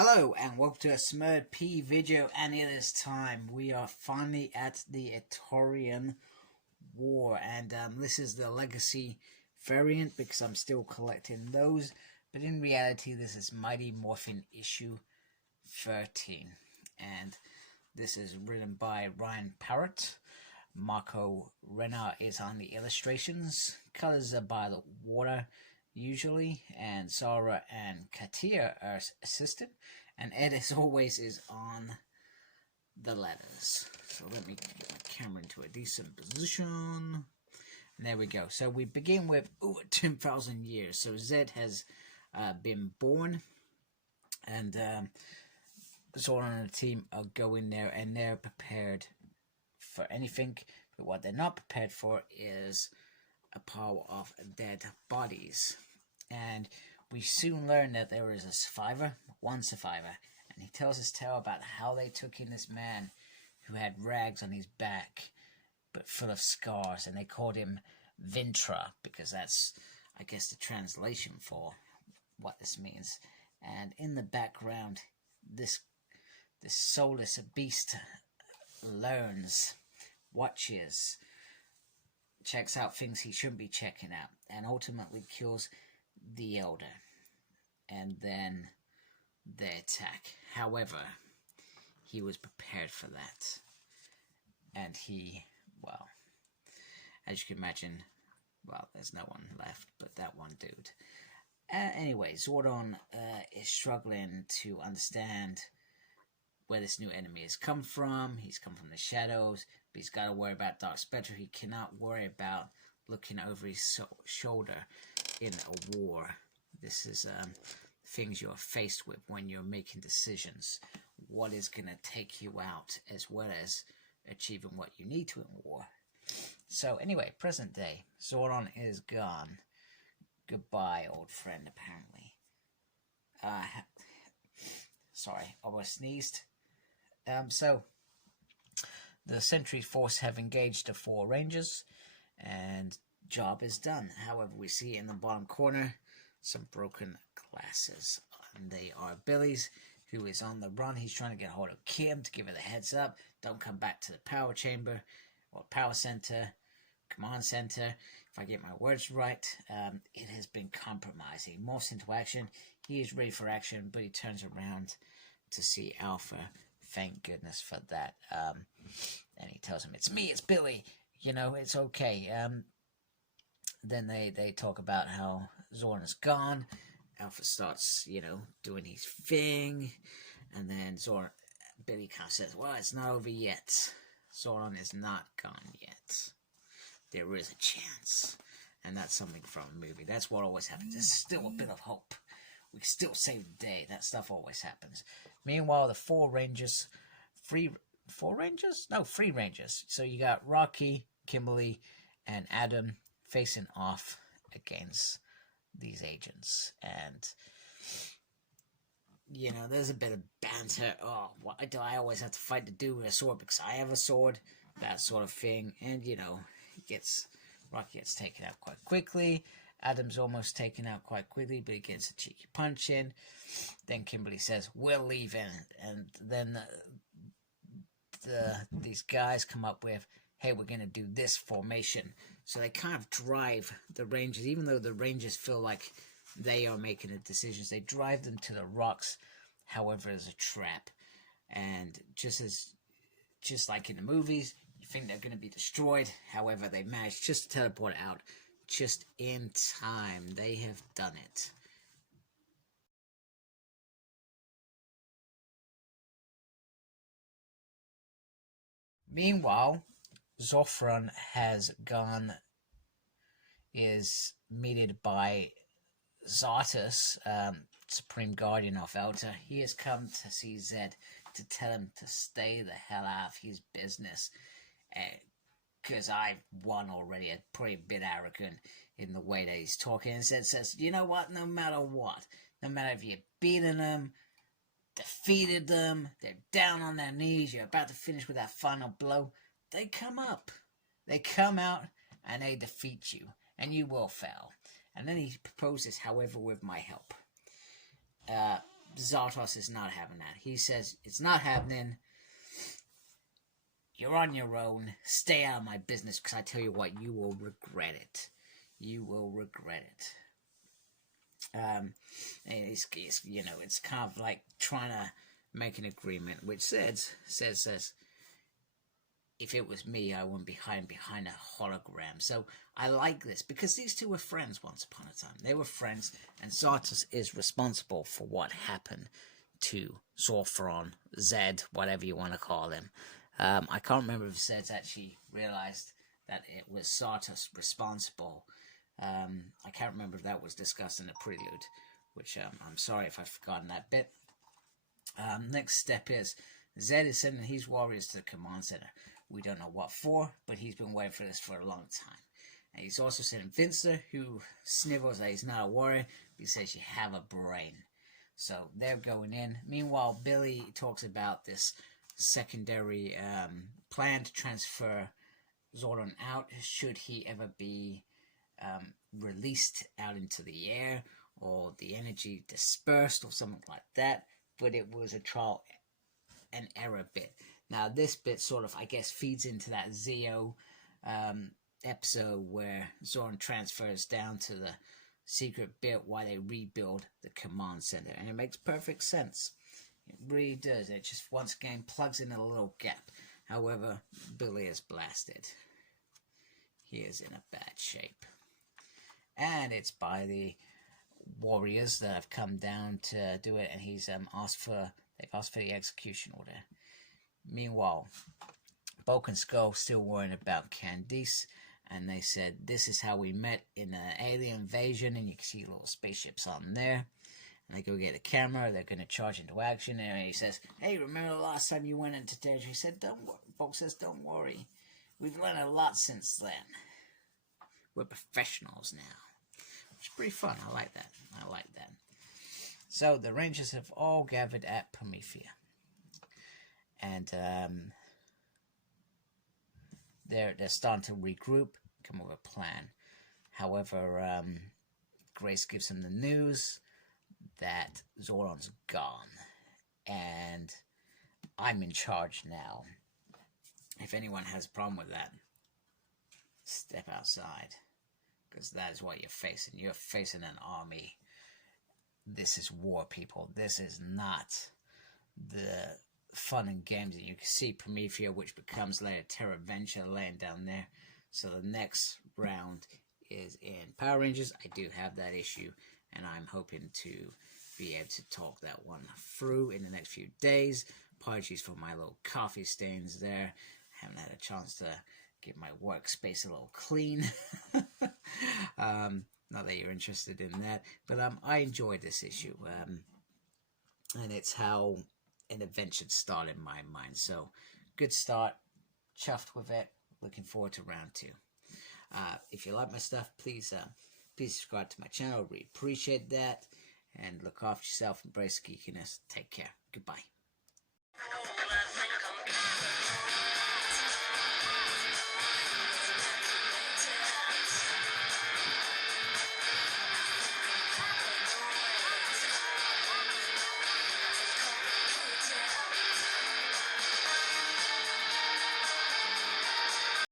Hello and welcome to a Smurd P video, and it is time. We are finally at the Eltarianl War, and this is the legacy variant because I'm still collecting those, but in reality this is Mighty Morphin issue 13, and this is written by Ryan Parrott. Marco Renner is on the illustrations. Colors are by the water usually, and Zara and Katia are assisted, and Ed as always is on the letters. So let me get my camera into a decent position, and there we go. So we begin with 10,000 years. So Zed has been born, and Zora and the team are going there, and they're prepared for anything, but what they're not prepared for is a pile of dead bodies. And we soon learn that there is one survivor, and he tells his tale about how they took in this man who had rags on his back but full of scars, and they called him Vintra because that's, I guess, the translation for what this means. And in the background, this soulless beast learns, watches, checks out things he shouldn't be checking out, and ultimately kills the elder. And then they attack. However, he was prepared for that. And he, well, as you can imagine, well, there's no one left but that one dude. Anyway, Zordon is struggling to understand where this new enemy has come from. He's come from the shadows, but he's got to worry about Dark Spectre. He cannot worry about looking over his shoulder in a war. This is things you're faced with when you're making decisions. What is going to take you out, as well as achieving what you need to in war. So anyway, present day, Zordon is gone. Goodbye, old friend, apparently. Sorry, I was sneezed. So, the Sentry Force have engaged the 4 Rangers, and job is done. However, we see in the bottom corner some broken glasses. And they are Billy's, who is on the run. He's trying to get hold of Kim to give her the heads up. Don't come back to the power chamber, or power center, command center. If I get my words right, it has been compromised. He morphs into action. He is ready for action, but he turns around to see Alpha. Thank goodness for that. And he tells him, it's me, it's Billy. You know, it's okay. Then they talk about how Zorn is gone. Alpha starts, doing his thing. And then Billy kind of says, well, it's not over yet. Zorn is not gone yet. There is a chance. And that's something from a movie. That's what always happens. There's still a bit of hope. We still save the day. That stuff always happens. Meanwhile, the 4 Rangers, 3 Rangers. So you got Rocky, Kimberly, and Adam facing off against these agents. And, there's a bit of banter. Oh, why do I always have to fight the dude with a sword because I have a sword? That sort of thing. And, Rocky gets taken out quite quickly. Adam's almost taken out quite quickly, but he gets a cheeky punch in. Then Kimberly says, we're leaving. And then these guys come up with, hey, we're going to do this formation. So they kind of drive the Rangers, even though the Rangers feel like they are making the decisions. They drive them to the rocks, however, as a trap. And just like in the movies, you think they're going to be destroyed. However, they manage just to teleport out. Just in time. They have done it. Meanwhile, Zophron is meted by Zartus, Supreme Guardian of Elta. He has come to see Zed to tell him to stay the hell out of his business. Because I've won already. I'm probably a bit arrogant in the way that he's talking. And says, you know what? No matter what, no matter if you've beaten them, defeated them, they're down on their knees, you're about to finish with that final blow, they come up. They come out and they defeat you. And you will fail. And then he proposes, however, with my help. Zartos is not having that. He says, it's not happening. You're on your own. Stay out of my business, because I tell you what, you will regret it. You will regret it. It's kind of like trying to make an agreement, which says, if it was me, I wouldn't be hiding behind a hologram. So I like this, because these two were friends once upon a time. They were friends, and Zartos is responsible for what happened to Zorfron, Zed, whatever you want to call him. I can't remember if Zed's actually realized that it was Zartos responsible. I can't remember if that was discussed in the prelude, which I'm sorry if I've forgotten that bit. Next step is, Zed is sending his warriors to the command center. We don't know what for, but he's been waiting for this for a long time. And he's also sending Vincent, who snivels that he's not a warrior, but he says you have a brain. So they're going in. Meanwhile, Billy talks about this secondary plan to transfer Zordon out, should he ever be released out into the air, or the energy dispersed, or something like that. But it was a trial and error bit. Now this bit sort of, I guess, feeds into that Zeo episode where Zordon transfers down to the secret bit while they rebuild the command center, and it makes perfect sense. It really does. It just once again plugs in a little gap. However, Billy is blasted. He is in a bad shape. And it's by the warriors that have come down to do it, and they've asked for the execution order. Meanwhile, Bulk and Skull still worrying about Candice, and they said, this is how we met in an alien invasion, and you can see little spaceships on there. And they go get a camera, they're going to charge into action, and he says, hey, remember the last time you went into territory? He said, don't worry. Bulk says, don't worry. We've learned a lot since then. We're professionals now. Which is pretty fun. I like that. So the Rangers have all gathered at Promethea. And they're starting to regroup, come up with a plan. However, Grace gives them the news that Zordon's gone, and I'm in charge now. If anyone has a problem with that, step outside, because that is what you're facing. You're facing an army. This is war, people. This is not the fun and games that you can see Promethea, which becomes later Terra Venture, laying down there. So the next round is in Power Rangers. I do have that issue, and I'm hoping to be able to talk that one through in the next few days. Apologies for my little coffee stains there. Haven't had a chance to get my workspace a little clean. Not that you're interested in that, but I enjoyed this issue, and it's how an event should start in my mind. So, good start, chuffed with it, looking forward to round 2. If you like my stuff, please subscribe to my channel. I really appreciate that, and look after yourself, embrace geekiness. Take care. Goodbye.